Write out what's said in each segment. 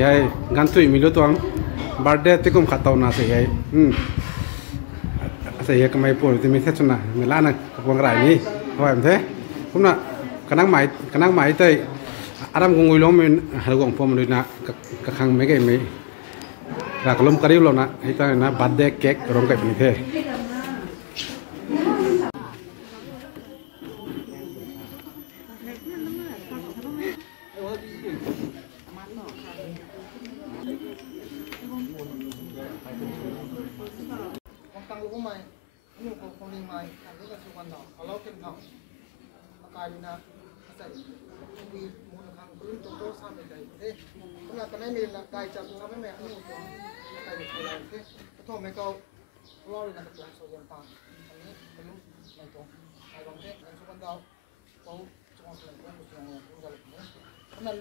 hay gan tui mi lo tuang birthday te kum khatau na se hay se hay kamai por ti mi the chuna mi la na kwang rai ni hoi am the kum na kanang mai tai aram gongoi lo men har gong pom le na ka khang me ge me ra kolom kari lo na hita na birthday cake rong kai ni the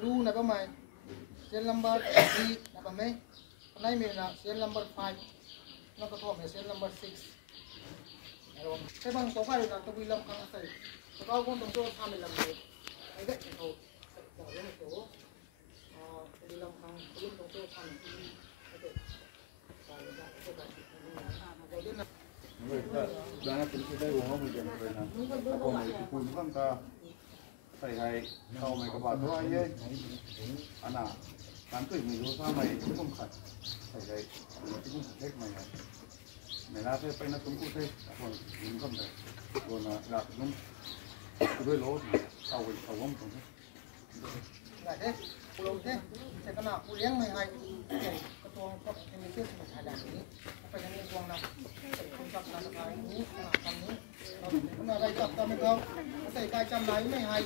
lu na ba mai serial number 3 na ba mai nai me na serial number 5 nó có thọ serial number 6 thế bằng có phải là tôi làm khang sai có con tổng số tham làm gì cái đấy thì thôi bỏ ra một số tôi làm khang tôi tổng số tham Jangan terus kita uang mungkin kerana aku mau ikut pun tak saya hai kau mai kebat tu aje anak kantor ini tu sama itu pun kat saya hai itu pun cek mai mereka tu pernah tunggu tu aku income tu aku nak nak nung tu lo kau uang tu là thế lâu thế sẽ có nào phụ liếng mày hay cái tuồng có cái mình biết mình hay làm gì phải là những tuồng nào không chặt là cái ní là cầm ní hôm nào đây chặt tao mới không có thể cài trăm lấy mày hay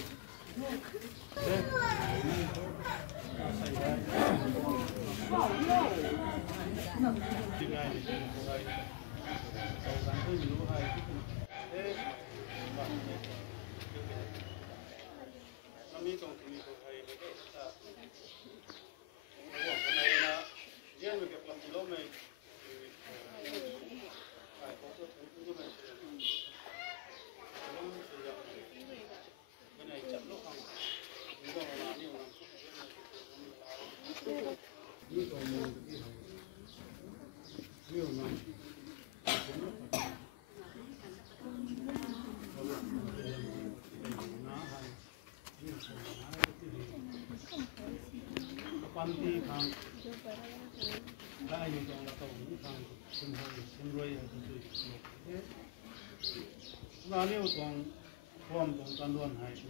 Panti khang lai ni jong la tau ni khang sim hoi sim roi ha tu na liu tong form tong tan luan hai tu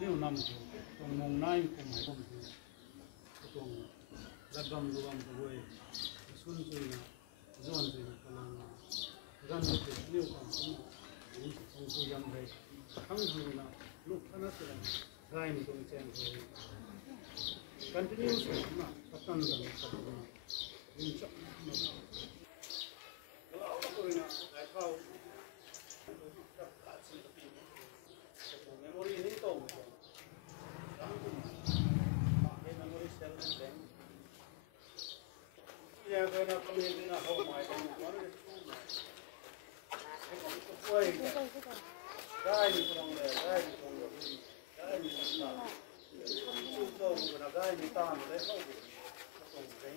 liu nam tu tong mong nai kum hai kum tu tong lagam luam tu wei sun tu na zon tu na kalang gan tu liu kam tu ni tong tu yam dai khang tu na luk khana tu gai ni tong chen tu continuous na patan dan patan in chak na kalau aku ina ai kau memory ni to memory cell bank ya kana kami na ho mai dan mana itu kuai gai ni tong le gai ni tong le gai ni tong tôi một là cái gì ta mà đấy không cái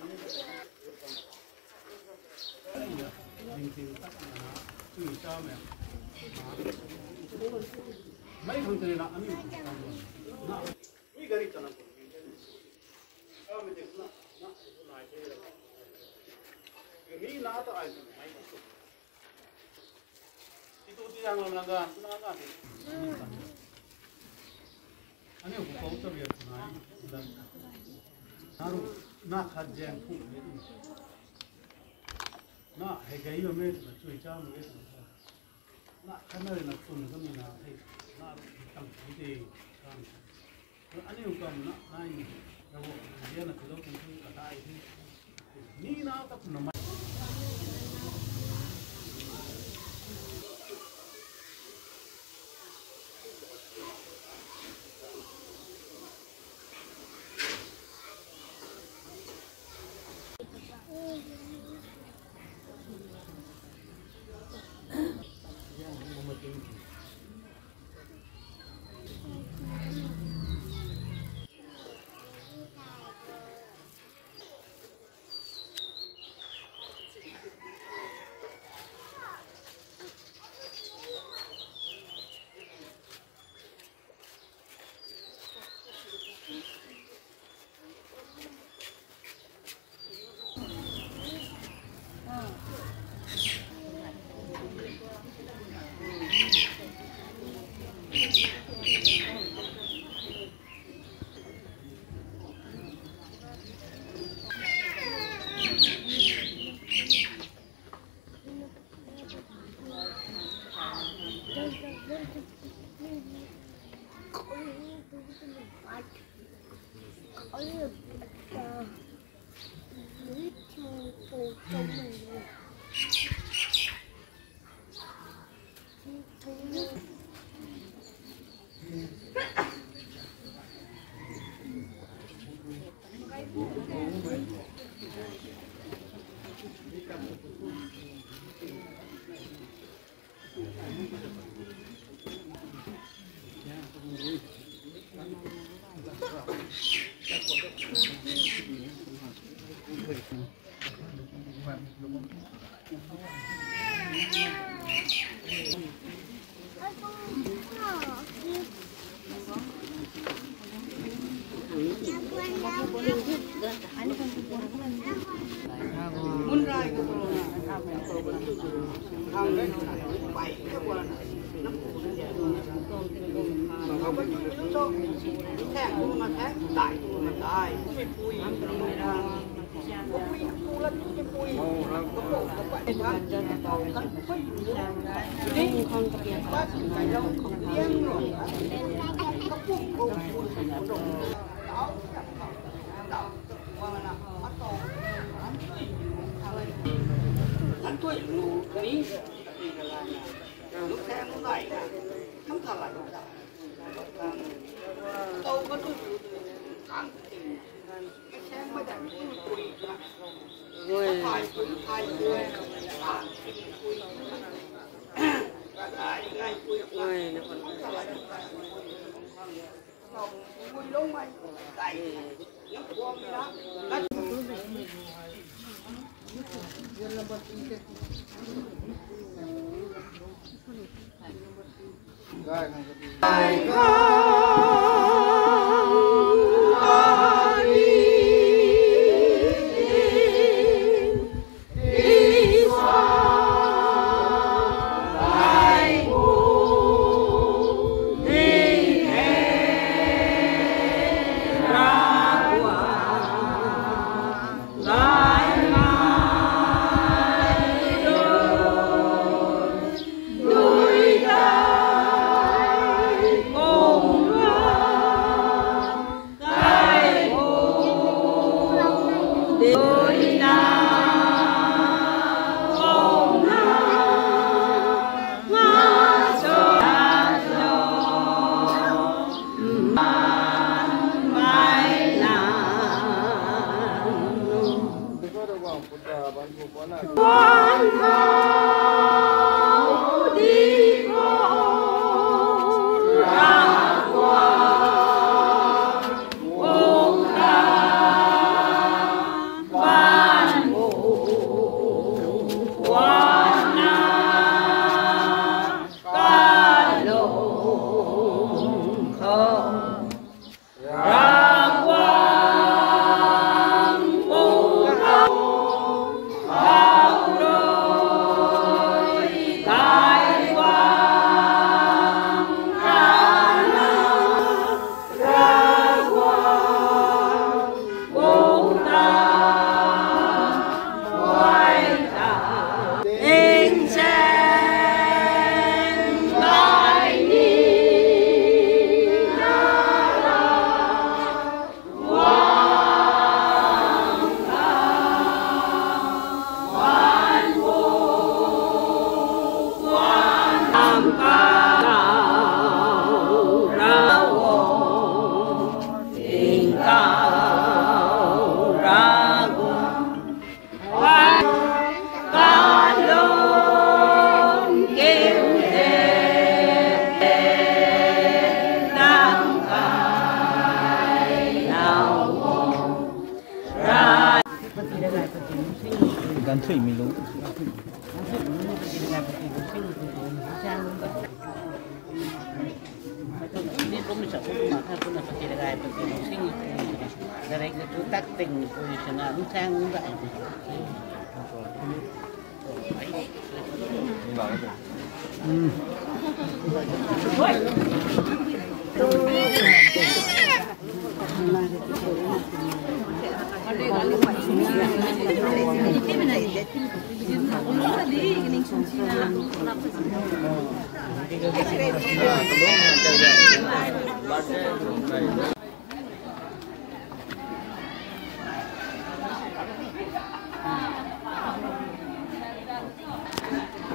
mình thì tắt là tùy sao mẹ mấy thằng này là anh ấy nó quý cái gì cho nó sao mình được nó này thế là cái mỹ nó tao ai mấy thì tôi đi ăn làm gan nó gan anh ấy cũng có cho việc này naru na khajeng phu na he gai lo me na chui cha me na khanai na tun ka mi na he na tang thi de kan ani u kam na nai ni ya wo ya na ko kun ka dai ni na ta kun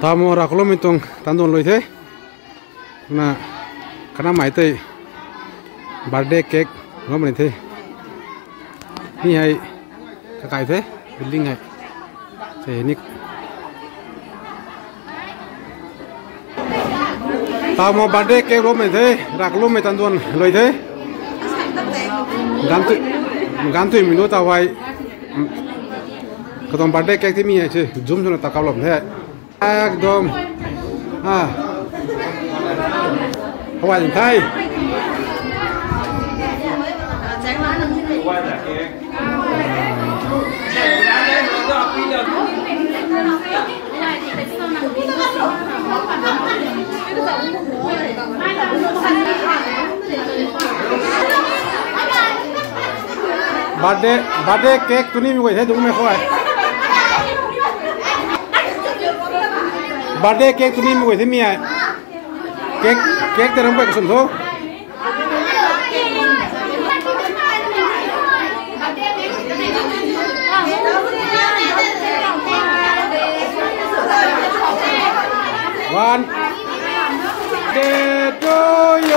ตามรักลมไม่ตรงตันโดนเลยเท่น่ะคณะหมายเตยบาร์เดย์เค้กน้องมันเท่นี่ให้กระไก่เท่บิลลิ่งให้เท่นี่ตามบาร์เดย์เค้กน้องมันเท่รักลมไม่ตันโดนเลยเท่gantu minuta waiก็ต้องบาร์เดย์เค้กที่มีใช่จุ่มจนตะกาวลมแท้ekdomเขาว่าอย่างไทยบาร์เดย์เค้กตัวนี้มีไว้ใช้ถุงไม่ค่อยบาร์เดย์เค้กตัวนี้มีไว้ที่มีเค้กแต่น้ำไปกับสมทบวันเดย์โดโย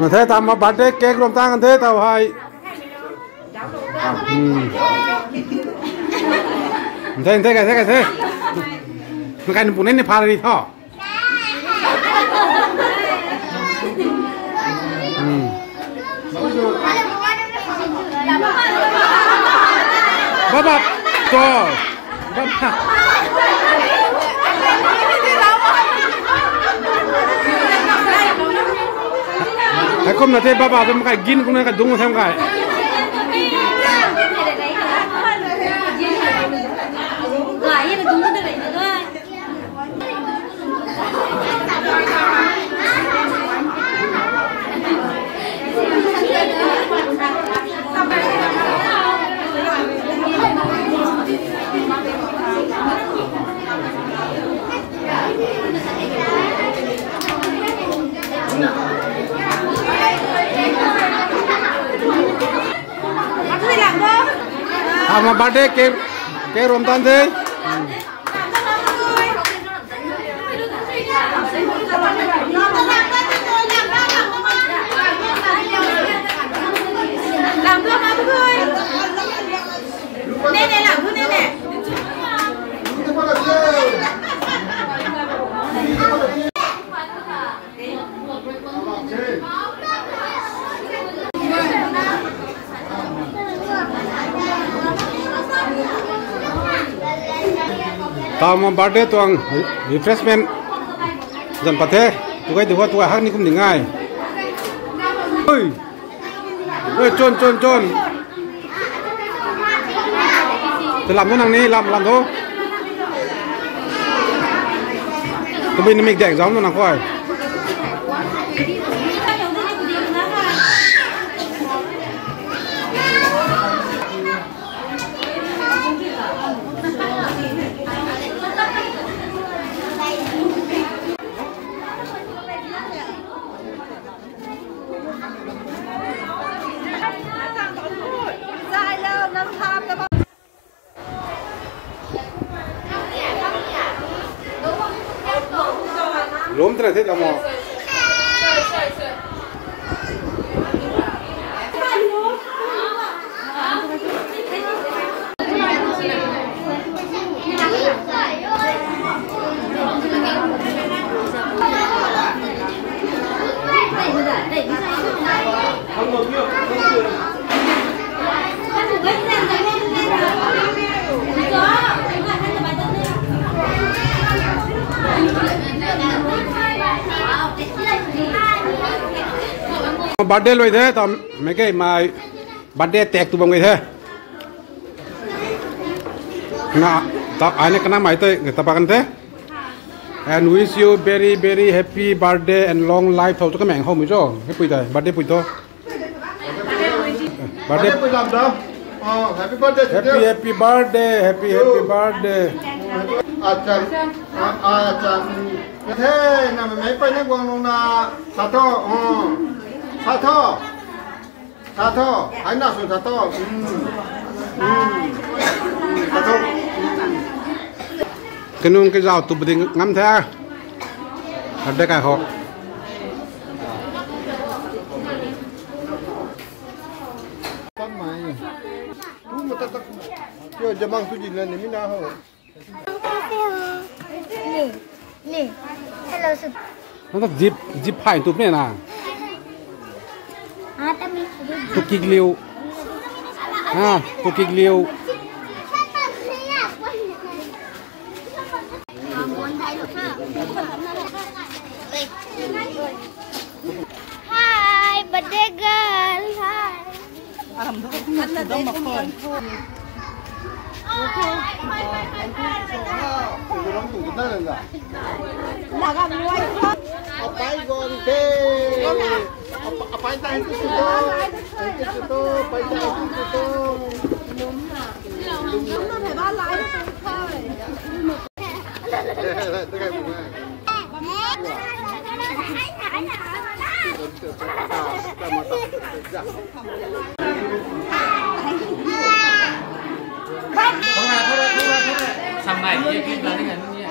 มาเทตามมาบัตรเค้กรวมตั้งกันเทเท่าไหร่เทมันกันปุ่นนี่พาเลยท่อบ้าตัวบ้าไอ้คนนั้นเทบ้าเป็นใครกินคนนั้นก็ดุ้งทำไงมาบัตรเค้กรวมตั้งเทตามมาบาร์เดย์ตัวง refreshment จำปาเทตัวไอ้ตัวหักนี่คุ้มถึงง่ายเฮ้ยจนจะลำตัวนังนี้ลำตัวบินมิกแดงซ้อมตัวนังค่อยล้มเท่าไหร่ที่เรามอง birthday rồi thế tao mấy cái mà birthday tẹt tụi bọn người thế nè tao ai này cái nào mày tới người ta bảo thế and wish you very very happy birthday and long life thôi cho cái mẹ không mới cho happy đây birthday bụi to birthday bữa làm đâu happy birthday happy happy birthday happy birthday acha thế nè mấy phải nhắc quăng luôn na sa thọ hãy nào xuống sa thọ cái nung cái rau tụi mình ngắm thế ở đây cả họ tắt mày tú mà tắt chưa giờ mang tôi gì lên thì mới nào hả nè hello sir nó là dip phải tụi này nè tụi kịch liêu tụi kịch liêu Hi, birthday girl. Hi. Apai gonte, apai tahu itu, apai tahu itu. Sampai dia kita dengan dia.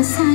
kasama